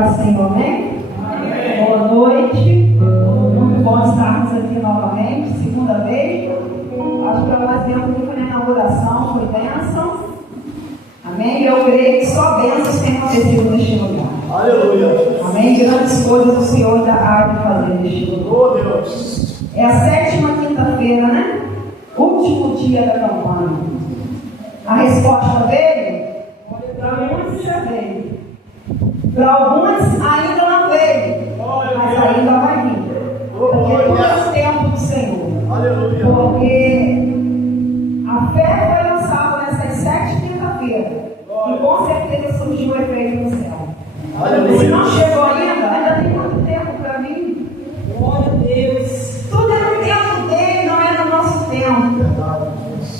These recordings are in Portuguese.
paz do Senhor, amém? Amém. Boa noite. Muito bom estarmos aqui novamente, segunda vez. Acho que nós viemos aqui foi na inauguração, foi bênção. Amém? Eu creio que só bênçãos têm acontecido neste lugar. Aleluia. Amém? Grandes coisas o Senhor ainda há de fazer neste lugar. Oh, Deus. É a 7ª quinta-feira, né? Último dia da campanha. A resposta veio? Para muitos já veio. Para alguns ainda não veio. Mas ainda vai vir. Porque tudo é o tempo do Senhor. Aleluia. Porque a fé foi lançada nessas 7 quinta-feiras. E com certeza surgiu o efeito no céu. Aleluia. Se não chegou ainda tem muito tempo para mim. Glória a Deus. Tudo é no tempo dele, não é no nosso tempo.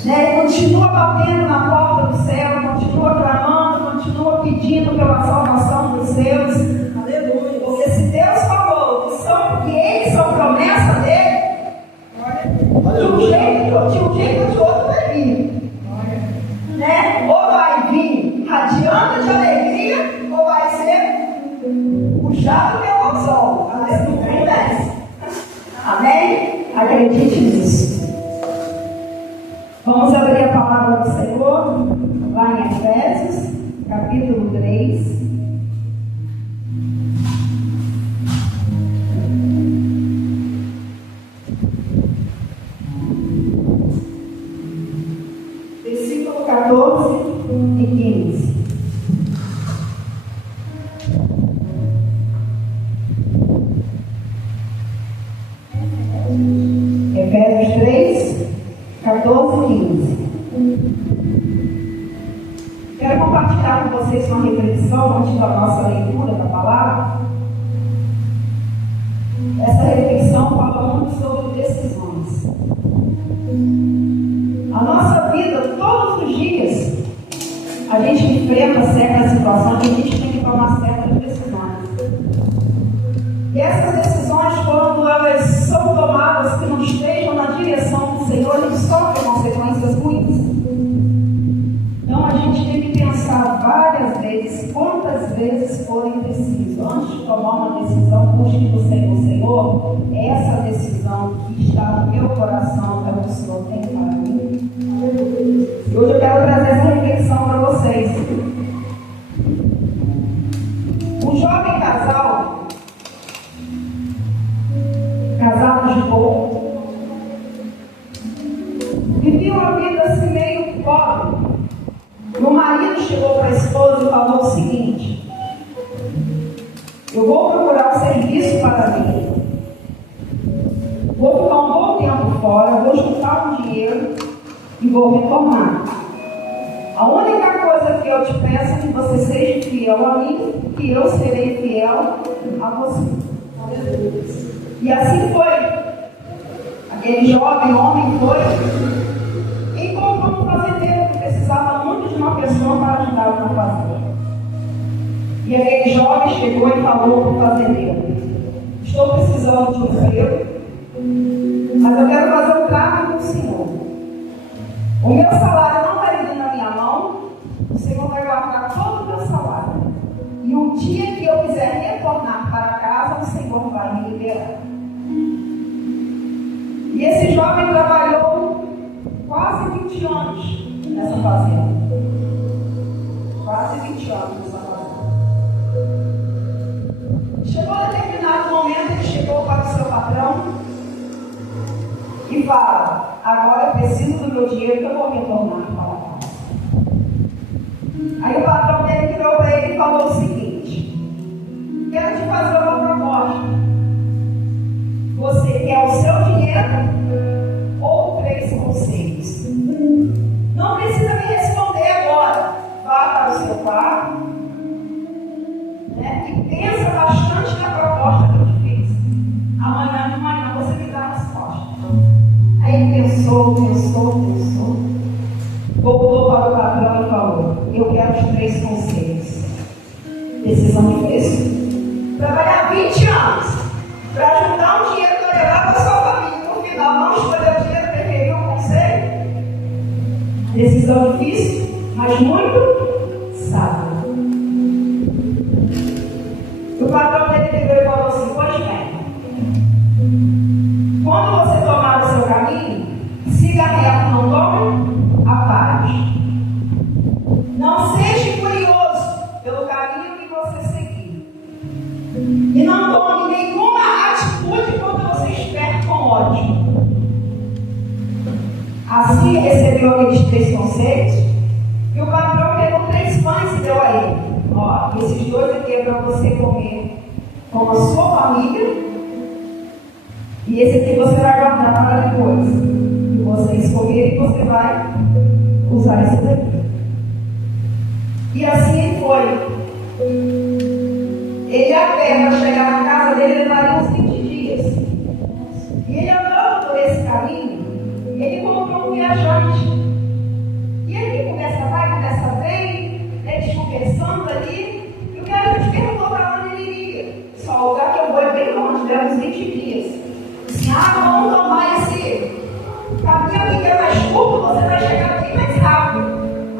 Né? Ele continua batendo na porta do céu, continua clamando, continua pedindo pela salvação dos seus. Aleluia. Porque se Deus falou que eles são promessa dele, de um jeito ou de outro vai vir. Né? Ou vai vir radiando de alegria, ou vai ser puxado pelo sol. Aleluia. Amém? Acredite nisso. Vamos abrir a palavra do Senhor lá em Efésios, capítulo 3. Versículo 14 e 15. Efésios 3, 14 e 15. Quero compartilhar com vocês uma reflexão antes da nossa leitura da palavra. Essa reflexão fala muito sobre decisões. A nossa vida, todos os dias, a gente enfrenta certas situações e a gente tem que tomar certas decisões. E essas decisões, quando elas são tomadas que não estejam na direção do Senhor, a gente sofre consequências ruins. Então a gente tem que pensar várias vezes, quantas vezes forem preciso, antes de tomar uma decisão, busque do Senhor, essa decisão que está no meu coração, é o que o Senhor tem para mim. E hoje eu quero trazer essa reflexão para vocês. Um jovem casal, casados de pouco, vivia uma vida assim meio pobre. E o marido chegou para a esposa e falou o seguinte: eu vou procurar um serviço para mim, vou ficar um bom tempo fora, vou juntar um dinheiro e vou retornar. A única coisa que eu te peço é que você seja fiel a mim, que eu serei fiel a você. E assim foi. Aquele jovem homem foi e encontrou um fazendeiro que precisava muito de uma pessoa para ajudá-lo na fazenda. E aquele jovem chegou e falou para o fazendeiro: estou precisando de um emprego, mas eu quero fazer um trato com o Senhor. O meu salário não vai vir na minha mão, o Senhor vai guardar todo o meu salário. E o dia que eu quiser retornar para casa, o Senhor vai me liberar. E esse jovem trabalhou quase 20 anos nessa fazenda. Quase 20 anos nessa fazenda. Chegou a determinado momento, ele chegou para o seu patrão e fala: agora eu preciso do meu dinheiro que eu vou retornar para casa. Aí o patrão dele virou para ele e falou o seguinte: quero te fazer uma proposta. Você quer o seu dinheiro ou 3 conselhos? Não precisa me responder agora. Vá para o seu quarto, né, e pensa bastante na proposta que eu te fiz. Amanhã de manhã você me dá a resposta. Aí ele pensou. Voltou para o patrão e falou: eu quero os 3 conselhos. Decisão difícil. Trabalhar 20 anos para juntar um dinheiro para levar para a sua família. No final, não escolheu o dinheiro, preferiu um conselho. Decisão difícil, mas muito sábia. E o patrão dele pegou e falou assim: pois bem, quando você tomar o seu caminho, siga reto, não tome atalhos. Não seja curioso pelo caminho que você seguir. E não tome nenhuma atitude quando você estiver com ódio. Assim recebeu aqueles 3 conceitos. E o patrão pegou 3 pães e deu a ele. Ó, esses 2 aqui é para você comer com a sua família. E esse aqui você vai guardar para depois. E você escolher e você vai usar esse daqui. E assim ele foi. Ele a pé para chegar na casa dele levaria uns 20 dias. E ele andando por esse caminho, ele encontrou um viajante. E ele começa bem, eles conversando ali. E o viajante perguntou para onde ele iria. Só o lugar que eu vou é bem longe, deve uns 20 dias. Disse: vamos tomar esse caminho aqui que é mais curto, você vai chegar aqui mais rápido.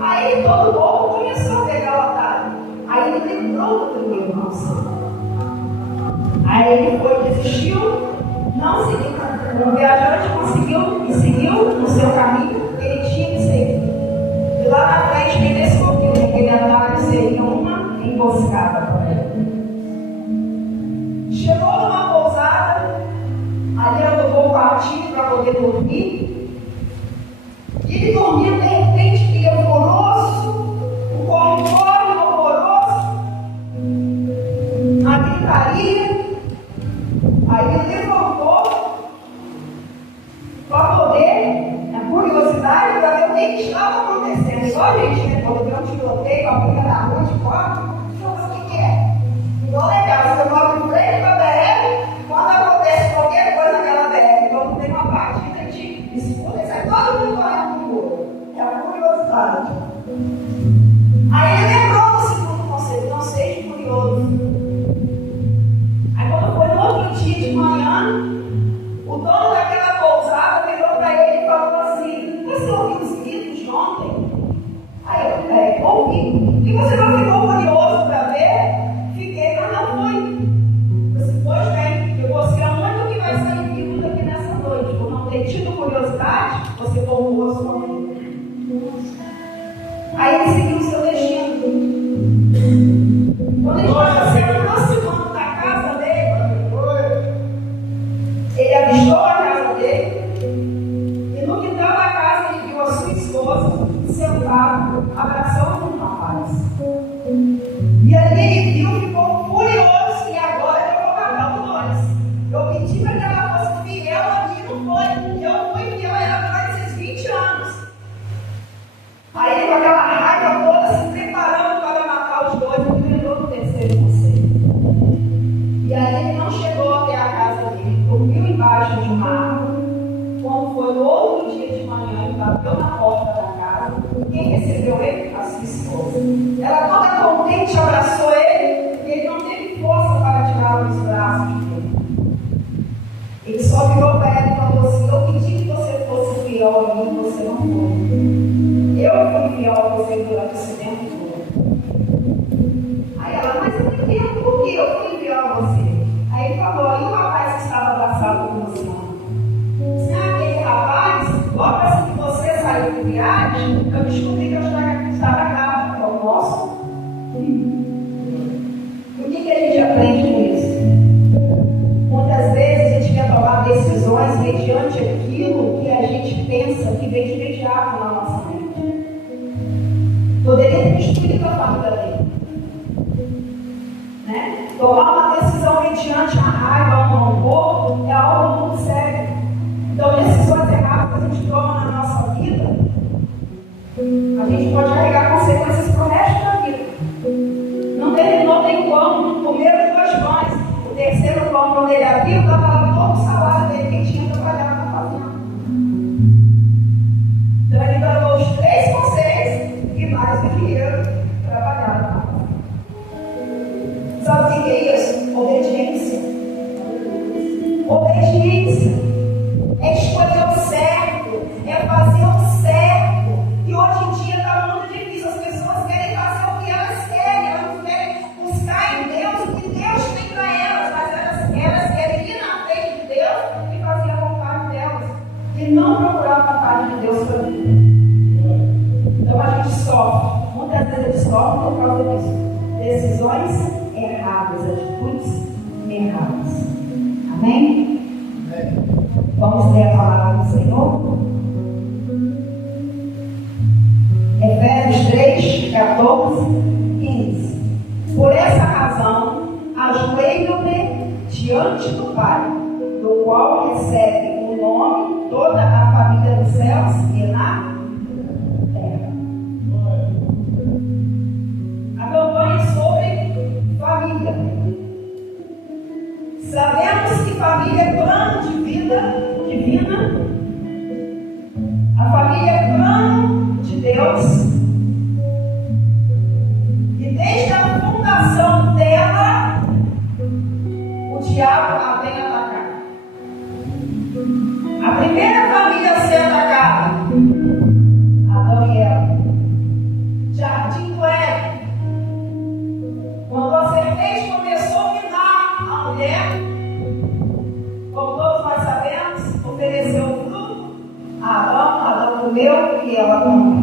Aí todo o povo começou a pegar o atalho. Aí ele lembrou do primeiro irmão. Aí ele foi, desistiu, não seguiu. O viajante conseguiu e seguiu no seu caminho que ele tinha que seguir. E lá na frente ele descobriu que aquele atalho seria uma emboscada para ele. Chegou numa pousada, ali alugou um quartinho para poder dormir. E ele dormiu, de repente, aquele alvoroço, o corre-corre, o alvoroço, a gritaria. Aí ele levantou para poder, na curiosidade, para ver o que estava acontecendo. Igual a gente, né? Quando tem um tiroteio, a briga da rua de fora, deixa eu ver o que é. Igual legal, você mora em frente para a BR, quando acontece qualquer coisa naquela BR, quando tem uma partida de escuta, sai todo mundo correndo pro muro. É a curiosidade. Aí ele lembrou do segundo conselho: não seja curioso. Aí quando foi no outro dia de manhã, o dono daquela pousada virou para ele e falou assim: você ouviu os gritos de ontem? Aí eu ouvi. E você não ficou curioso para ver? Fiquei, mas não fui. Disse: pois bem, eu vou ser a única que vai sair vivo daqui nessa noite. Por não ter tido curiosidade, você tomou a sua vida. Aí ele seguiu o seu destino. Quando ele estava se aproximando da casa dele, ele avistou a casa dele. E no quintal da casa ele viu a sua esposa sentada, abraçando um rapaz. E ali ele viu, ficou furioso. E agora eu vou matar os dois. Eu pedi para que ela fosse fiel a mim, não foi. Eu fui fiel a ela durante esses 20 anos. Aí ele, com aquela raiva toda, se preparando para matar os dois, ele lembrou do terceiro conselho. E aí ele não chegou até a casa dele, dormiu embaixo de uma árvore. Quando foi no outro dia de manhã, ele bateu na porta da casa. Quem recebeu ele? A sua esposa. Ela toda contente abraçou ele, e ele não teve força para tirá-lo dos braços dele. Ele só virou para ela e falou assim: eu pedi que você fosse fiel a mim, você não foi. Eu fui fiel a você durante esse tempo todo. Aí ela: mas eu não entendo por que eu fui fiel a você. Aí ele falou: e o rapaz que estava abraçado com você? Se aquele rapaz, logo assim que você saiu de viagem, eu descobri que eu estava grávida, é o nosso filho. O que a gente aprende com isso? Muitas vezes a gente quer tomar decisões mediante aquilo que a gente pensa que vem de imediato na nossa mente. Poderia ter destruído a família dele. Né? Tomar uma decisão mediante a raiva, o rancor, é algo muito sério. Então, decisões erradas que a gente toma na nossa vida, a gente pode carregar consequências para o resto da vida. Não terminou nem pão, comeram 2 pães. O terceiro pão, quando ele abriu, estava lá todo o salário dele que ele tinha trabalhado na fazenda. Então, ele ganhou os 3 conselhos e mais o dinheiro trabalhado na fazenda. Sabe o que é isso? Obediência. Obediência. É escolher o certo, é fazer o certo. E hoje em dia está muito difícil. As pessoas querem fazer o que elas querem buscar em Deus o que Deus tem por causa disso. Decisões erradas, atitudes erradas. Amém? Vamos ler a palavra do Senhor? Efésios 3, 14, 15. Por essa razão, ajoelho-me diante do Pai, do qual recebe o nome toda a família dos céus e na terra. A campanha sobre família. Sabemos que família é plano de vida divina. A família é plano de Deus. E desde a fundação dela, o diabo a vem atacar. A primeira família a ser atacada, Adão e Eva. Jardim do Éden. Quando a serpente começou a minar a mulher, como todos nós sabemos, ofereceu o fruto a Adão comeu e ela comeu.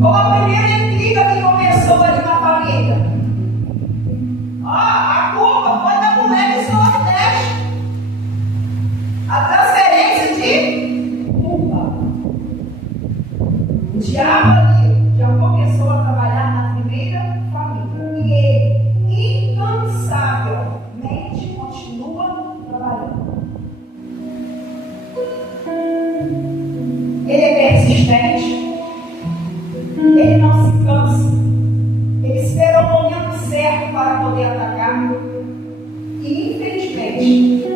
Qual a primeira intriga que começou ali na família? A culpa foi da mulher do Nordeste. A transferência de culpa. O diabo ali já começou a trabalhar na primeira família. E ele, incansavelmente, continua trabalhando. Ele é persistente. Ele não se cansa. Ele espera o momento certo para poder atacar. E, infelizmente,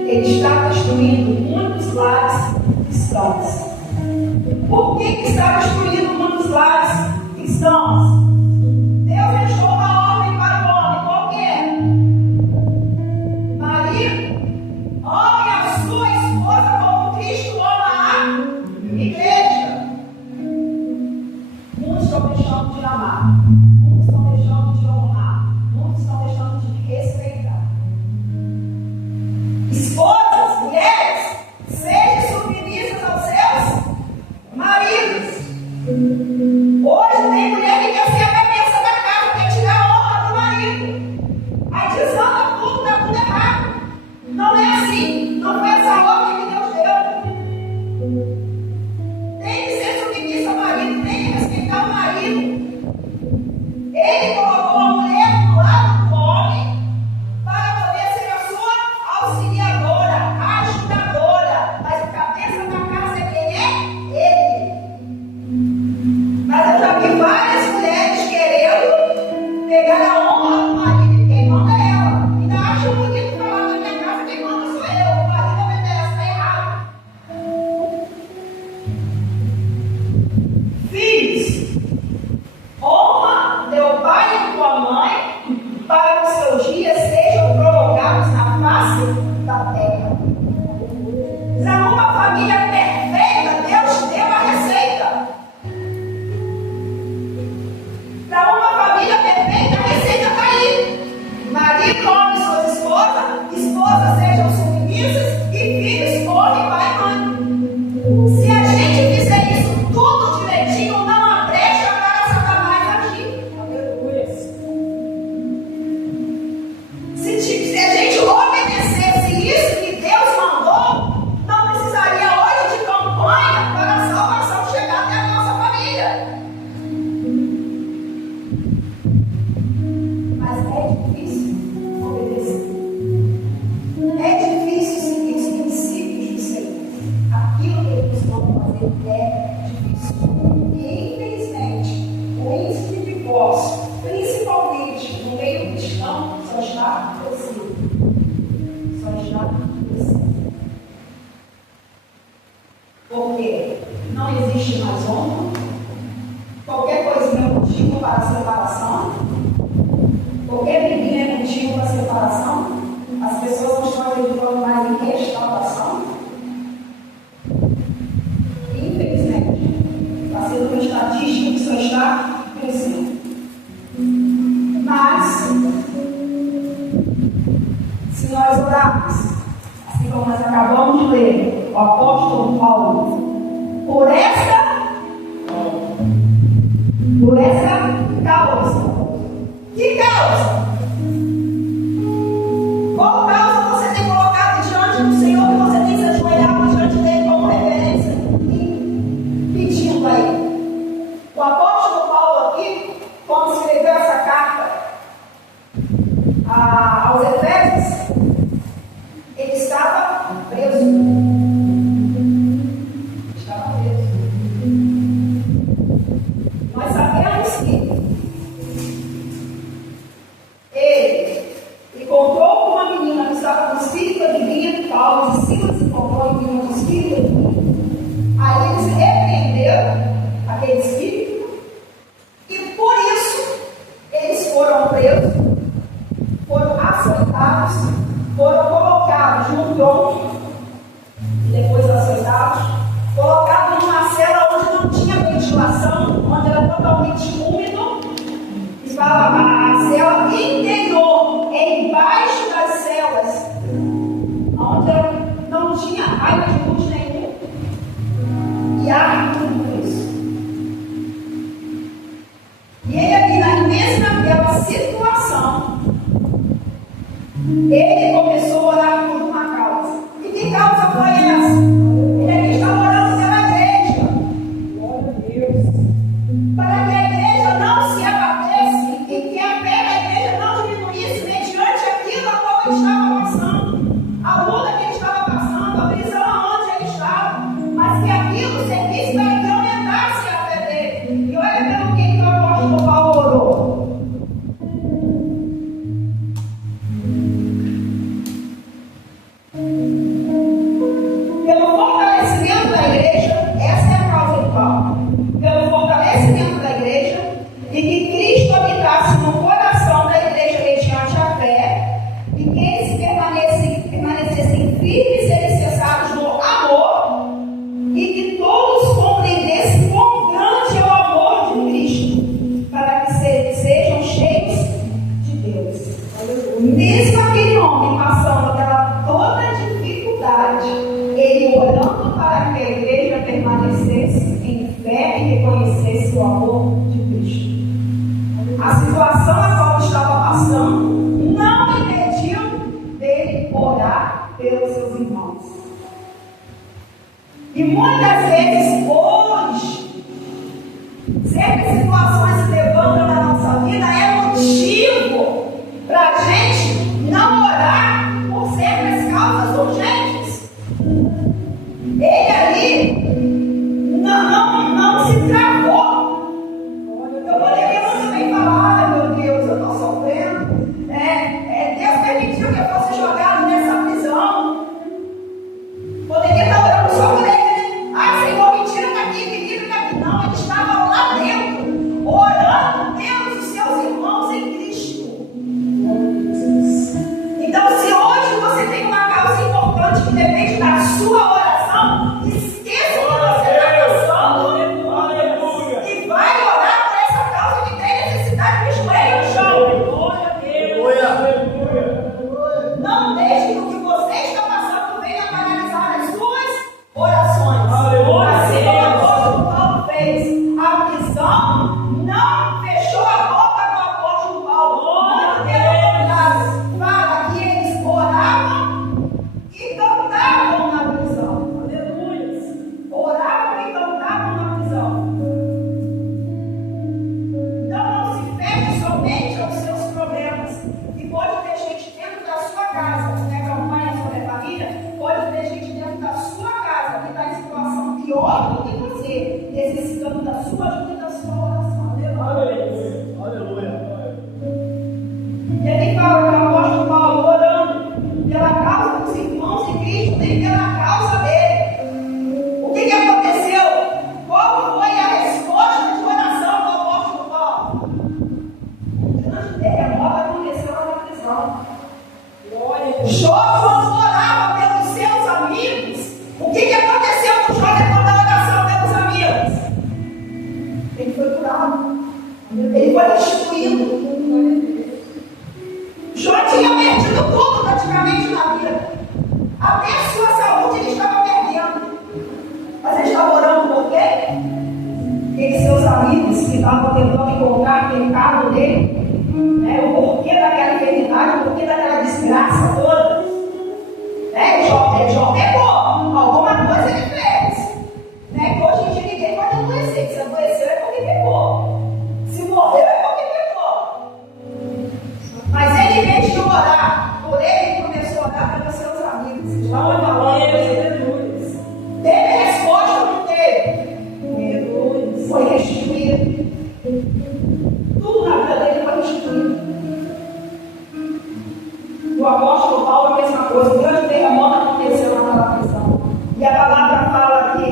ele está destruindo muitos lares cristãos. Por que está destruindo muitos lares cristãos? Deus deixou uma ordem para o homem. Qual que é? Marido, ame a sua esposa como Cristo ama a igreja. Muitos estão deixando de amar. Muitos estão deixando de honrar. Muitos estão deixando de respeitar. Esposas, mulheres, sejam submissas aos seus maridos. Hoje tem mulher que quer ser a cabeça da casa, quer tirar a honra do marido. Aí desanda tudo, dá tudo errado. Não é assim. Não foi essa ordem que Deus deu. Tem que ser submissa ao marido, tem que respeitar o marido. Ele colocou a mulher do lado do homem para poder ser a sua auxiliadora, ajudadora. Mas o cabeça da casa é quem é? Ele. Mas eu já vi várias mulheres querendo pegar a honra do marido e quem manda é ela. Ainda acho bonito falar na minha casa, quem manda sou eu. O marido obedece, está errado. Filhos, honra teu pai e tua mãe para que os seus dias sejam prolongados na face da terra. Para uma família perfeita, Deus deu a receita. Para uma família perfeita, a receita está aí. Marido honre suas esposas, esposas sejam submissas e filhos honrem pai e mãe. Se a gente fizer isso tudo direitinho, não há brecha para Satanás agir. Aleluia. Se a gente obedecesse isso que Deus mandou, não precisaria hoje de campanha para a salvação chegar até a nossa família. Mas é difícil obedecer. É difícil seguir os princípios do Senhor. Aquilo que Ele nos manda fazer é difícil. E, infelizmente, o índice de divórcio, principalmente no meio cristão, só está crescendo. Só está crescendo. Porque não existe mais honra. Qualquer coisinha é motivo para separação. Qualquer briguinha é motivo para separação. As pessoas não estão acreditando mais em restauração. Infelizmente, está sendo uma estatística que só está crescendo. Mas, se nós orarmos, assim como nós acabamos de ler, o apóstolo Paulo, por essa causa, Que causa? Qual causa você tem colocado diante do Senhor e você tem se ajoelhado diante dele como reverência e pedindo a ele? O apóstolo Paulo aqui, quando escreveu essa carta aos Efésios, ele estava preso. Estava preso. Nós sabemos que ele encontrou com uma menina que estava com espírito adivinho, Paulo e Silas encontrou a menina com espírito adivinho. Aí eles repreenderam aquele espírito e por isso eles foram presos, foram açoitados, foram colocados num tronco, depois açoitados, colocados numa cela onde não tinha ventilação, onde era totalmente úmido, e fala a cela interior, embaixo das celas, onde não tinha raio de luz nenhum, e ar tudo isso. E ele ali, na mesma situação, ele começou a orar por uma causa. E que causa foi essa? Ele aqui estava orando pela igreja. Glória a Deus. Para que a igreja não se abatesse e que a fé da igreja não diminuísse mediante aquilo a qual ele estava passando, a luta que ele estava passando, a prisão aonde ele estava, mas que aquilo servisse para que aumentasse a fé dele. E olha pelo que o apóstolo Paulo orou. Pelo fortalecimento da igreja, essa é a causa do Paulo. Pelo fortalecimento da igreja e que Cristo habitasse no coração da igreja mediante a fé e que eles permanecessem firmes e alicerçados no amor e que todos compreendessem quão grande é o amor de Cristo para que sejam cheios de Deus. Mesmo aquele homem passando pela toda dificuldade, ele orando para que a igreja permanecesse em fé e reconhecesse o amor de Cristo. A situação a qual estava passando não impediu dele orar pelos seus irmãos. E muitas vezes, hoje, certas situações se levantam na nossa vida, é motivo para a gente não orar por certas causas urgentes. Ele ali não se travou. Eu poderia muito bem falar, meu Deus, eu estou sofrendo. Deus permitiu que eu fosse jogado nessa prisão. Poderia estar orando só por ele, né? Senhor, me tira daqui, me livra daqui. Não, ele estava lá dentro, orando pelos seus irmãos em Cristo. Então, se hoje você tem uma causa importante que depende da sua oração, esqueça o que você está passando e vai orar por essa causa que tem necessidade de joelho no chão. Glória a Deus. Não deixe que o que você está passando venha paralisar as suas orações. Assim como o apóstolo Paulo fez. A prisão não fechou a boca do apóstolo Paulo. Não deu. Fala que eles oravam e cantavam na prisão. Aleluia. Oravam e cantavam na prisão. Então não se feche somente aos seus problemas. E pode ter gente dentro da sua casa, né? Campanha sobre a família, pode ter gente dentro da sua casa que está em situação pior do que você, necessitando da sua ajuda e da sua oração. Aleluia. Aleluia. E ele fala que o apóstolo Paulo orando pela causa dos irmãos de Cristo, nem pela causa dele. O que aconteceu? Qual foi a resposta de oração do apóstolo Paulo? Um grande terremoto aconteceu na prisão. Jó, quando orava pelos seus amigos, o que aconteceu com Jó depois da oração pelos amigos? Ele foi curado. Ele foi restituído. Jó tinha perdido tudo praticamente na vida. Até a sua saúde ele estava perdendo. Mas ele estava orando por quê? Porque seus amigos que estavam tentando encontrar aquele carro dele, O porquê daquela enfermidade, o porquê daquela desgraça toda. Jó pegou. Alguma coisa ele fez. Que hoje em dia ninguém pode adoecer. Se adoeceu é porque pegou. Se morreu é porque pegou. Mas ele, em vez de orar por ele, começou a orar pelos seus amigos. Teve resposta, não teve. Foi restituído. Tudo na vida dele foi restituído. O apóstolo Paulo, a mesma coisa. O grande terremoto aconteceu naquela prisão. E a palavra fala que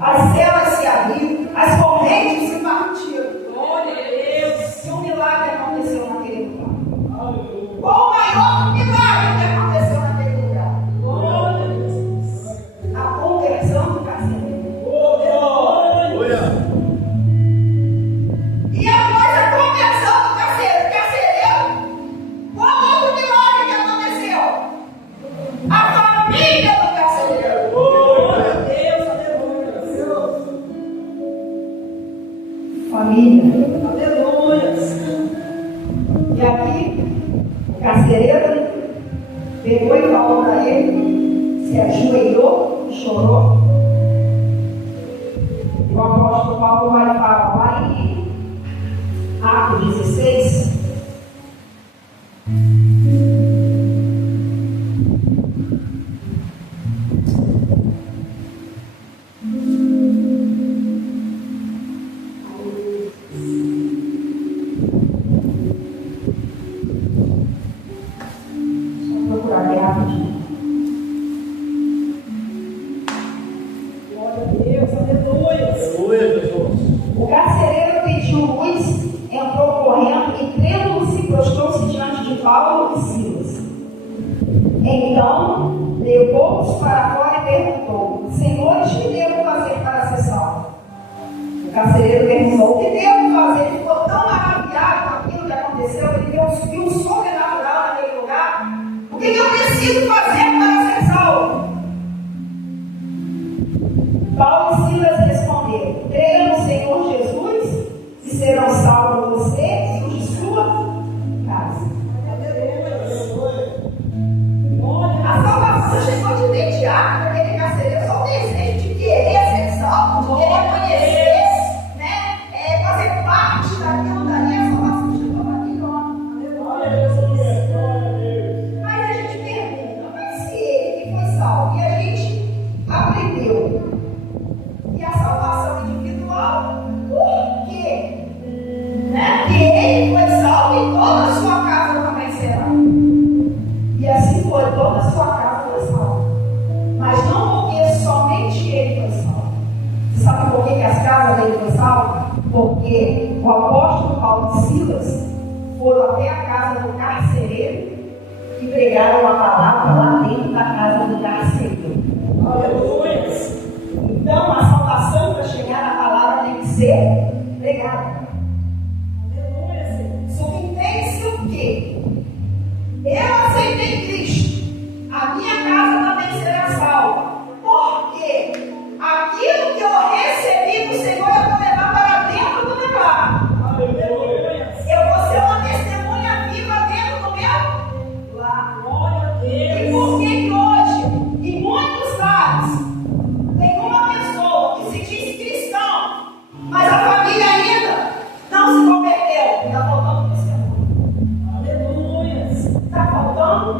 as celas se abriram, as correntes se partiram. Glória a Deus. E um milagre aconteceu naquele lugar. Qual o maior milagre que aconteceu naquele lugar? Glória a Deus. A conversão do carcereiro. Aleluia. E após a conversão do carcereiro, qual outro milagre que aconteceu? A família do carcereiro. Glória a Deus. Aleluia. Família. Aleluia. E aqui, o carcereiro pegou e falou para ele, se ajoelhou e chorou. O apóstolo Paulo vai falar lá em Atos 16. Só procurar aqui rapidinho. Glória a Deus. Aleluia. Aleluia, Jesus. O carcereiro pediu luz, entrou correndo e trêmulo se prostrou-se diante de Paulo e Silas. Então, levou-os para fora e perguntou: Senhores, que devo fazer para ser salvo? O carcereiro perguntou: O que devo fazer? Ele ficou tão maravilhado com aquilo que aconteceu, ele viu um sobrenatural naquele lugar. O que eu preciso fazer para ser salvo? Paulo e Silas responderam: Creia no Senhor Jesus e serão salvos você e os de sua casa. A salvação chegou de imediato para aquele carcereiro, só o desejo de querer ser salvo, de querer conhecer, fazer parte daquilo dali. A salvação chegou maravilhosa. Mas a gente pergunta: mas se ele que foi salvo e a gente aprendeu? E a salvação individual, por quê? Que ele foi salvo e toda a sua casa também será. E assim foi, toda a sua casa foi salva. Mas não porque somente ele foi salvo. Você sabe por que as casas dele foram salvas? Porque o apóstolo Paulo e Silas foram até a casa do carcereiro e pregaram a palavra lá dentro da casa do carcereiro. Aleluia. Então, a salvação para chegar na palavra tem que ser pregada. Subentende-se o quê? Eu aceitei Cristo, a minha casa também será salva. Por quê? Aquilo que eu recebi do Senhor eu vou levar para dentro do meu lar. Eu vou ser uma testemunha viva dentro do meu lar. Glória a E Deus. por que hoje, em muitos lares, tem uma pessoa que se diz cristão, mas a família ainda não se converteu? Está faltando testemunho. Aleluia. Está faltando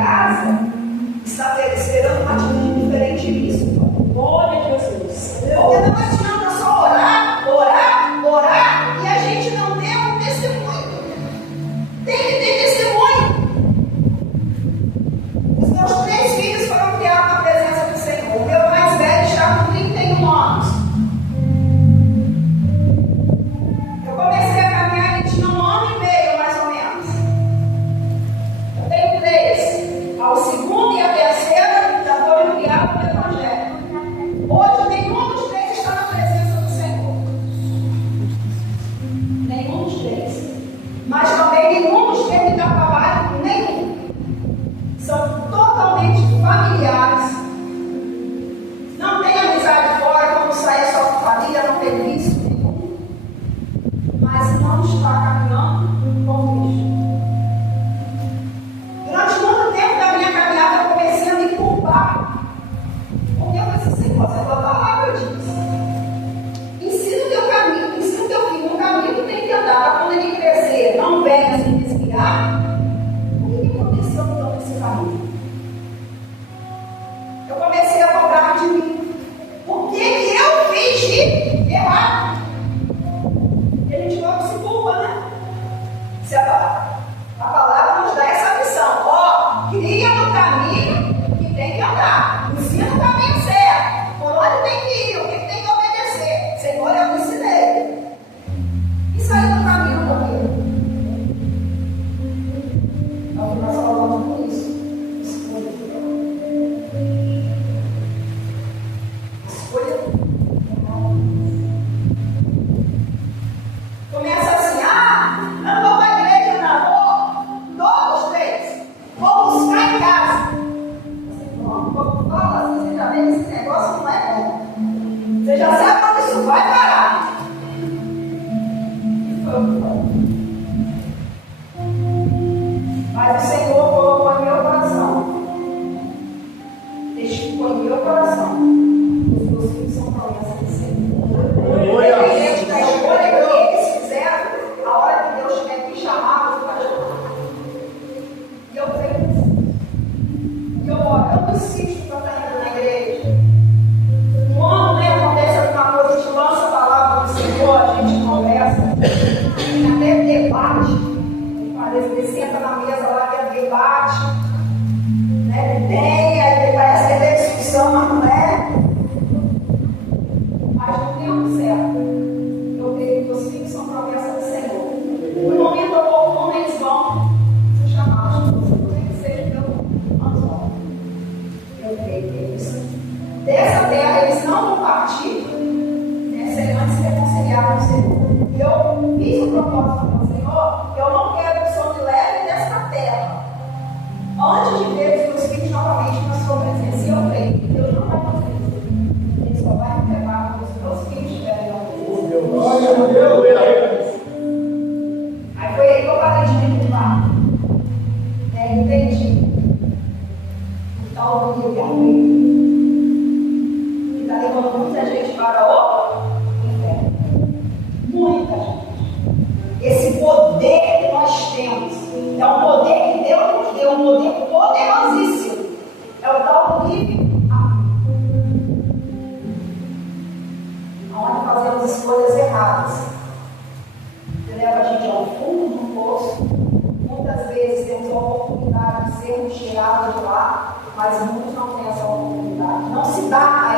casa está esperando uma atitude diferente disso. Glória a Jesus. Porque não adianta só orar, orar, orar e a gente não ter um testemunho. Tem que ter testemunho. Os meus 3 filhos foram criados na presença do Senhor. O meu mais velho está com 31 anos. Eu comecei a caminhar e tinha 1 ano e meio, mais ou menos. Eu tenho 3. Ao segundo e a terceira já foram criados no Evangelho. Hoje nenhum dos 3 está na presença do Senhor. Nenhum dos 3. Mas também nenhum dos 3 dá trabalho com nenhum. São totalmente familiares. Não tem amizade fora, quando sai só com família, não tem vício nenhum. Mas não está caminhando com Cristo. Durante muito tempo da minha caminhada, eu comecei a me culpar. Porque eu pensei, Senhor, você tua palavra diz. Ensina o teu caminho, ensina o teu filho no caminho que tem que andar. Quando ele crescer, não venha se desviar. O que aconteceu então nesse caminho? Eu comecei a cobrar de mim. O que eu fiz de errado? E a gente logo se culpa, né? Se a palavra nos dá essa missão. Ó, cria no caminho que tem que andar. Ensina o caminho certo. Por onde tem que ir, o que tem que obedecer. Senhor, eu ensinei. E sair do caminho por quê? Então, nós falamos com isso. Escolha. Escolha. Começa assim, não vou para a igreja, não. Todos 3. Vou buscar em casa. Quando fala assim, você já vê que esse negócio não é bom. Você já sabe quando isso vai parar. Mas o Senhor colocou em meu coração. Deixou em meu coração. Os meus filhos são promessas do Senhor. Independente da escolha que eles fizeram, a hora que Deus tiver que chamar, Deus vai chamar. E eu creio nisso. E eu oro, eu não insisto para estar indo na igreja. Quando acontece alguma coisa, a gente lança a palavra do Senhor, a gente conversa, até debate. Parece que senta na mesa lá que é debate, né? Tem, aí parece que é discussão, mas não é. Mas no tempo certo, eu creio que os filhos são promessas do Senhor. No momento oportuno, eles vão ser chamados, nem que seja pelo anzol. Eu creio que é isso. Dessa terra, eles não vão partir, né, sem antes se reconciliar com o Senhor. Eu fiz um propósito com o Senhor, eu não quero que o Senhor me leve desta terra antes de ver os meus filhos novamente na sua presença. E eu creio que Deus não vai fazer isso. Ele só vai me levar quando os meus filhos estiverem na presença. Aí foi aí que eu parei de me culpar. Entendi. O tal do livre-arbítrio que está levando muita gente para o inferno. Muita gente. Esse poder que nós temos é um poder que Deus nos deu, um poder poderosíssimo. É o tal do livre-arbítrio. Onde fazemos escolhas erradas. Que leva a gente ao fundo do poço. Muitas vezes temos a oportunidade de sermos tirados de lá, mas muitos não têm essa oportunidade. Não se dá